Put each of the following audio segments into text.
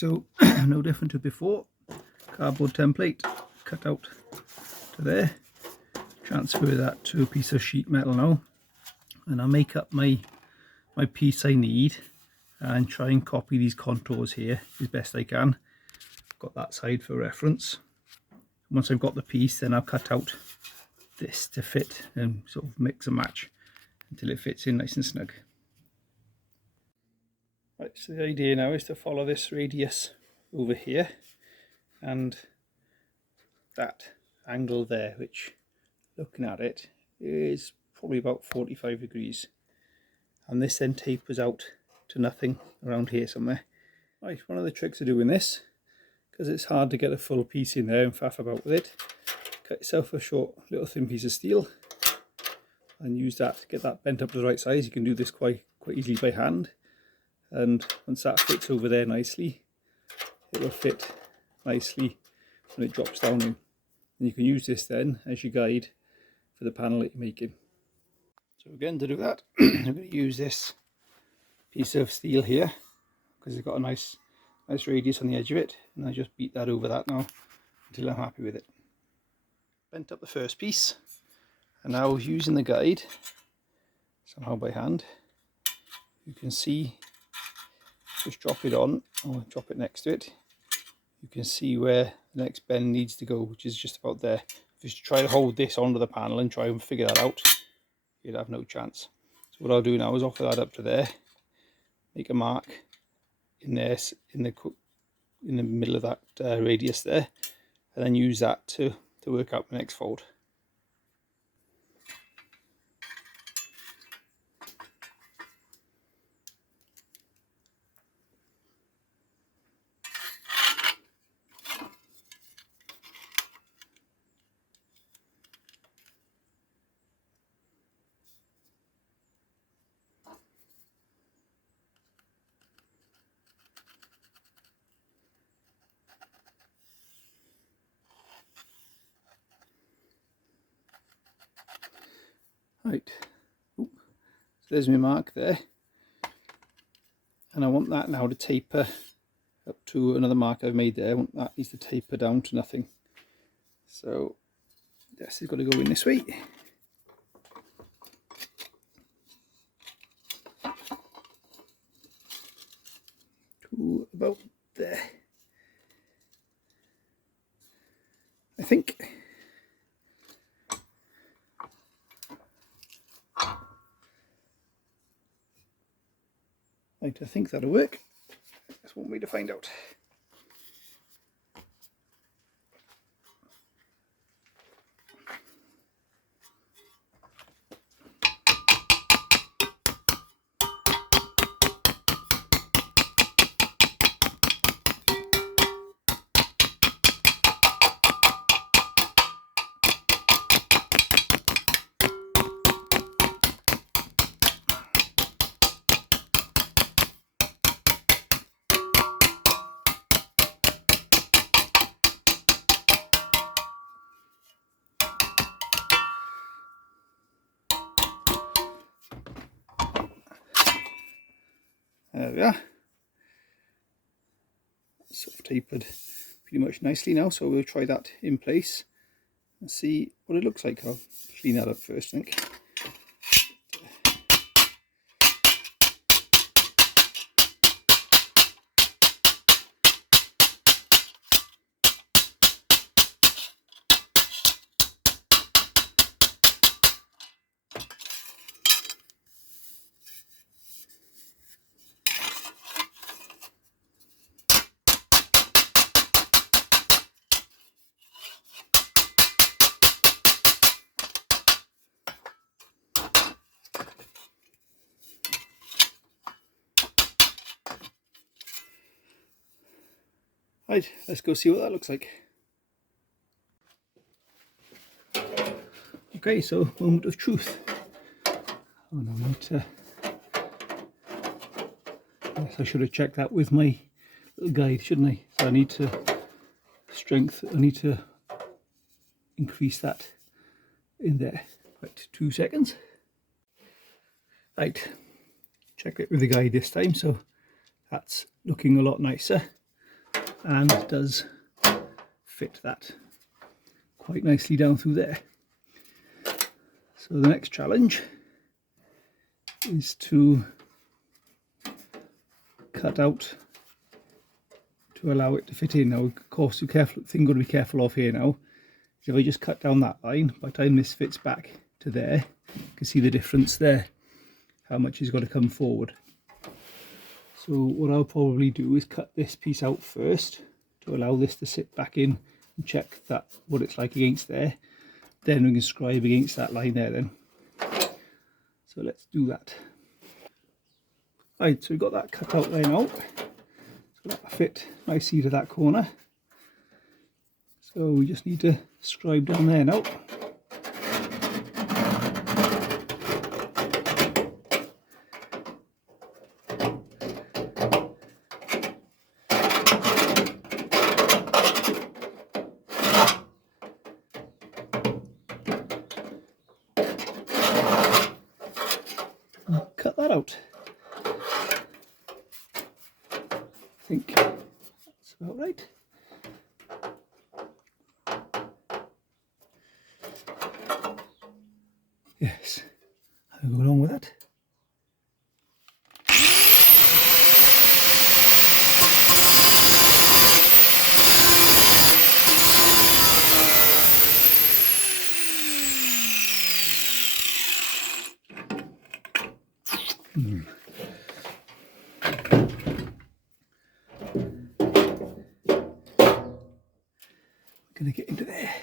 so no different to before. Cardboard template cut out to there. Transfer that to a piece of sheet metal now, and I'll make up my piece I need and try and copy these contours here as best I can. Got that side for reference. Once I've got the piece, then I'll cut out this to fit and sort of mix and match until it fits in nice and snug. Right, so the idea now is to follow this radius over here and that angle there, which looking at it is probably about 45 degrees, and this then tapers out to nothing around here somewhere. Right, one of the tricks of doing this, because it's hard to get a full piece in there and faff about with it, cut yourself a short little thin piece of steel and use that to get that bent up to the right size. You can do this quite easily by hand, and once that fits over there nicely, it will fit nicely when it drops down in. And you can use this then as your guide for the panel that you're making. So again, to do that, I'm going to use this piece of steel here because it's got a nice radius on the edge of it, and I just beat that over that now until I'm happy with it. Bent up the first piece, and now using the guide somehow by hand, you can see, just drop it on or drop it next to it, you can see where the next bend needs to go, which is just about there. If you try to hold this onto the panel and try and figure that out, you'd have no chance. So what I'll do now is offer that up to there, make a mark in there in the middle of that radius there, and then use that to work out the next fold. Right, so there's my mark there, and I want that now to taper up to another mark I've made there. I want that needs to taper down to nothing. So this has got to go in this way. To about there, I think. Right, I think that'll work. That's one way to find out. There we are. Sort of tapered pretty much nicely now, so we'll try that in place and see what it looks like. I'll clean that up first, I think. Right, let's go see what that looks like. Okay, so moment of truth. Oh no, yes, I should have checked that with my little guide, shouldn't I? So I need to increase that in there. Right, 2 seconds. Right, check it with the guide this time, so that's looking a lot nicer. and it does fit that quite nicely down through there. So the next challenge is to cut out to allow it to fit in. Now, of course, the thing got to be careful of here now is if I just cut down that line, by the time this fits back to there, you can see the difference there, how much has got to come forward. So what I'll probably do is cut this piece out first to allow this to sit back in and check that what it's like against there. Then we can scribe against that line there then. So let's do that. Right, so we've got that cut out there now. So that'll fit nicely to that corner. So we just need to scribe down there now. Cut that out. I think that's about right. Yes, I'll go along with that. Gonna get into there.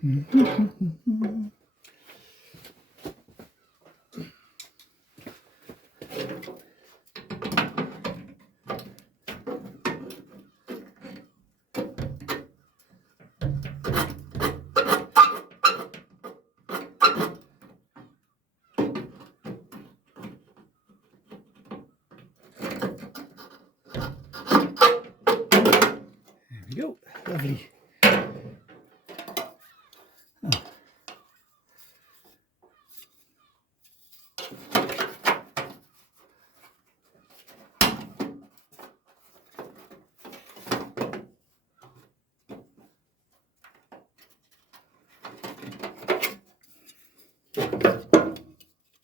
There we go, lovely. Oh.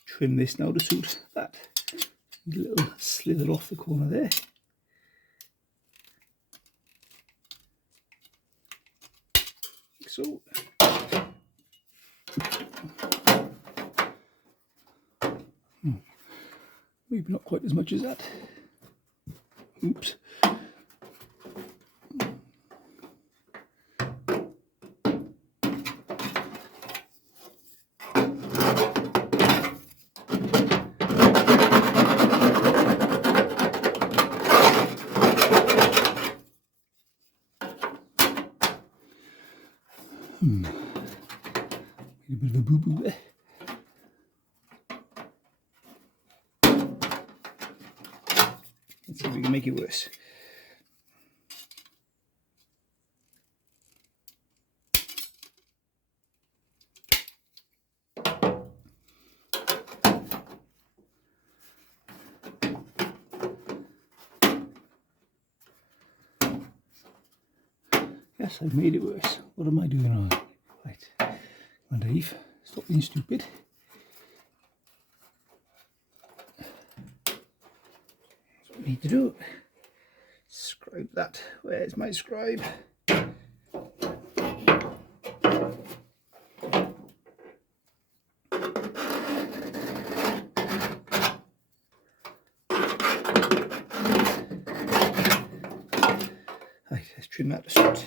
Trim this now to suit that little slither off the corner there. Like so. Maybe not quite as much as that. Oops. Made a bit of a boo-boo there. Let's see if we can make it worse. Yes, I've made it worse. What am I doing wrong? Right, come on Dave, stop being stupid. That's what we need to do. Scribe that. Where's my scribe? Right, let's trim that to suit.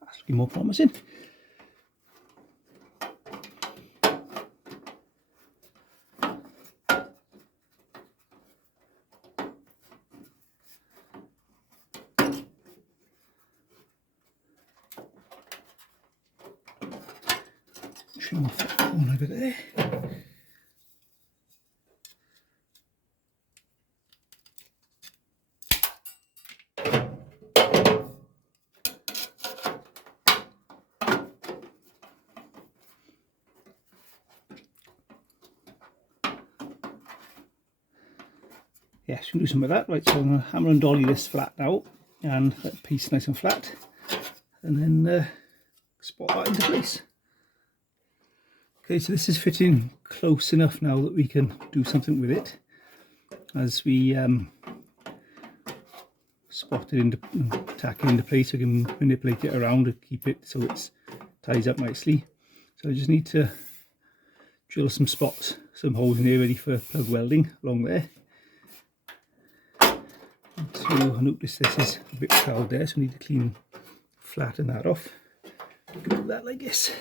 That's looking more promising. Trim off that corner bit there. Yes, we can do some of that. Right, so I'm going to hammer and dolly this flat now and let the piece nice and flat, and then spot that into place. Okay, so this is fitting close enough now that we can do something with it. As we spot it into, tack it into place, we can manipulate it around to keep it so it ties up nicely. So I just need to drill some spots, some holes in there ready for plug welding along there. So I notice this is a bit fouled there, so I need to flatten that off. Do that like this.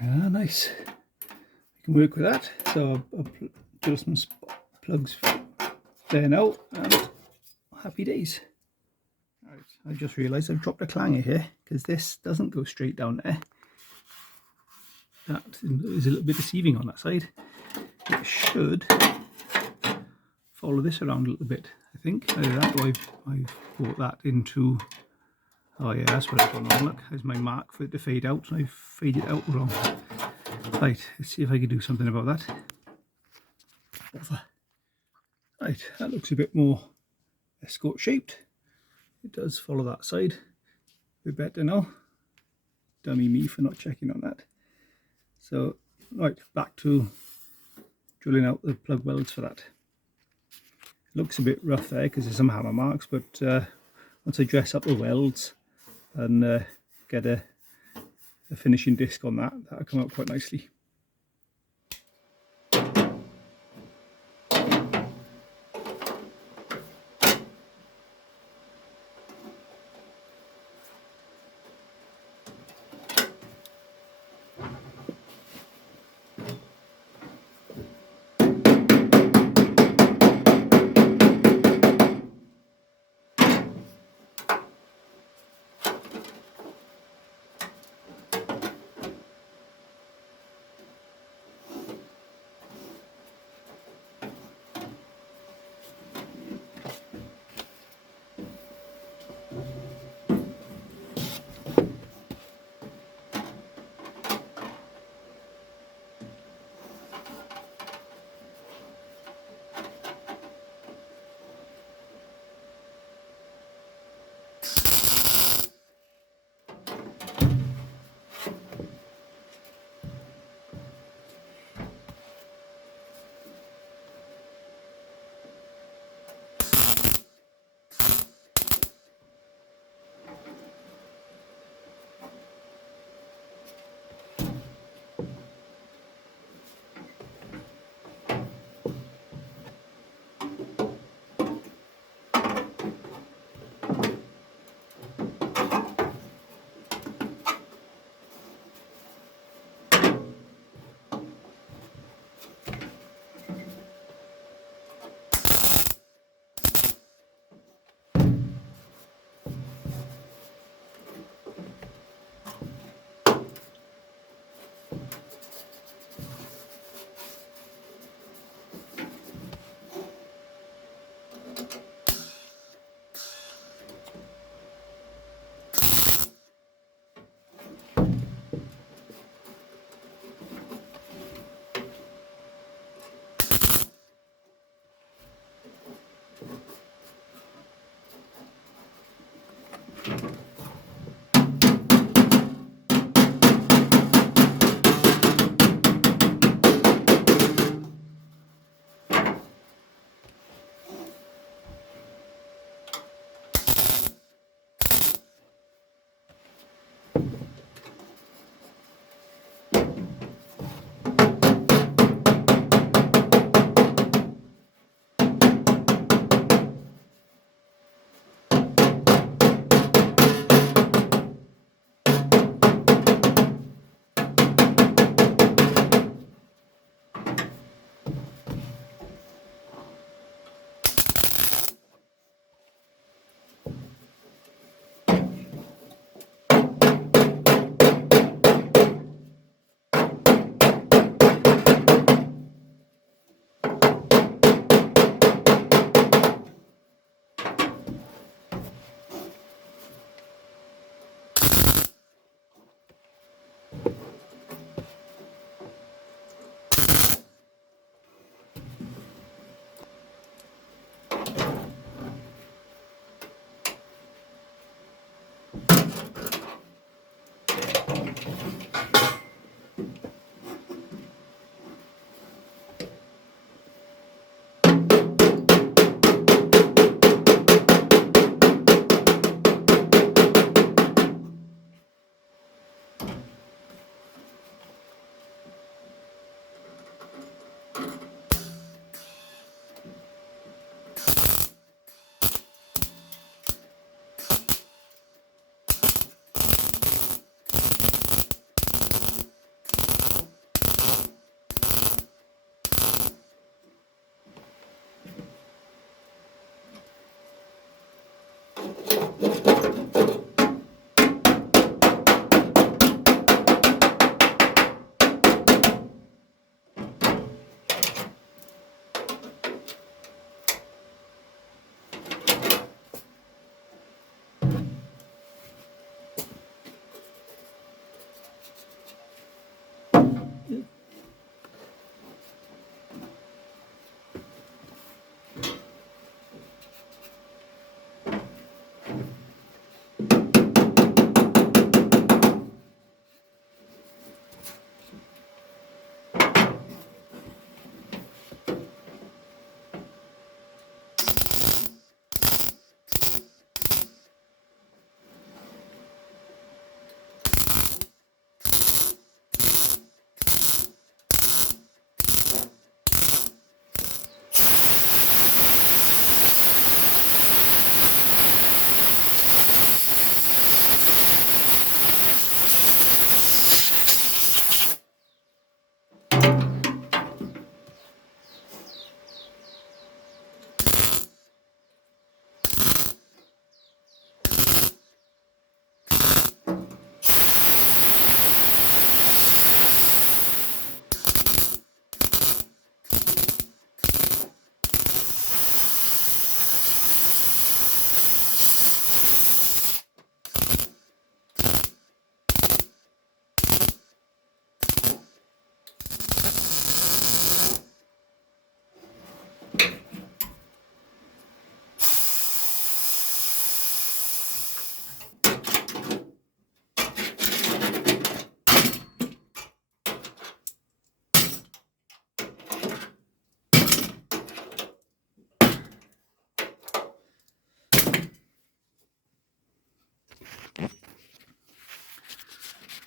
Ah, nice. We can work with that. So I'll drill some plugs there now, and happy days. Right, I just realised I've dropped a clanger here because this doesn't go straight down there. That is a little bit deceiving on that side. It should follow this around a little bit, I think. Either that or I've brought that into... Oh yeah, that's what I've done wrong. Look, there's my mark for it to fade out, and I've faded out wrong. Right, let's see if I can do something about that. Right, that looks a bit more Escort shaped. It does follow that side a bit better now. Dummy me for not checking on that. So, right, back to drilling out the plug welds for that. It looks a bit rough there because there's some hammer marks, but once I dress up the welds and get a finishing disc on that, that'll come out quite nicely.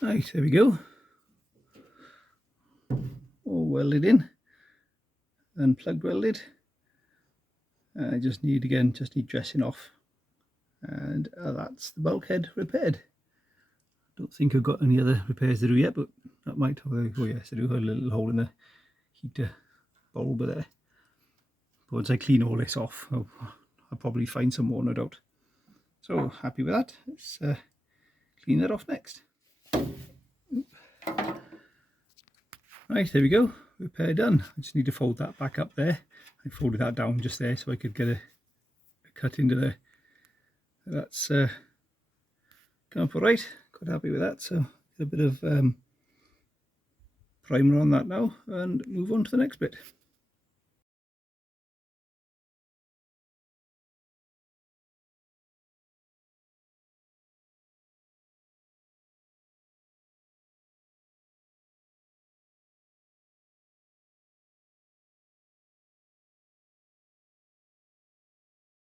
Right, there we go. All welded in and plug welded. I just need dressing off, and that's the bulkhead repaired. Don't think I've got any other repairs to do yet, but that might have a, oh yes, I do have a little hole in the heater bulb there. But once I clean all this off, I'll probably find some more, no doubt. So happy with that. Let's clean that off next. Right, there we go, repair done. I just need to fold that back up there. I folded that down just there so I could get a cut into there. That's come up all right, quite happy with that. So get a bit of primer on that now and move on to the next bit.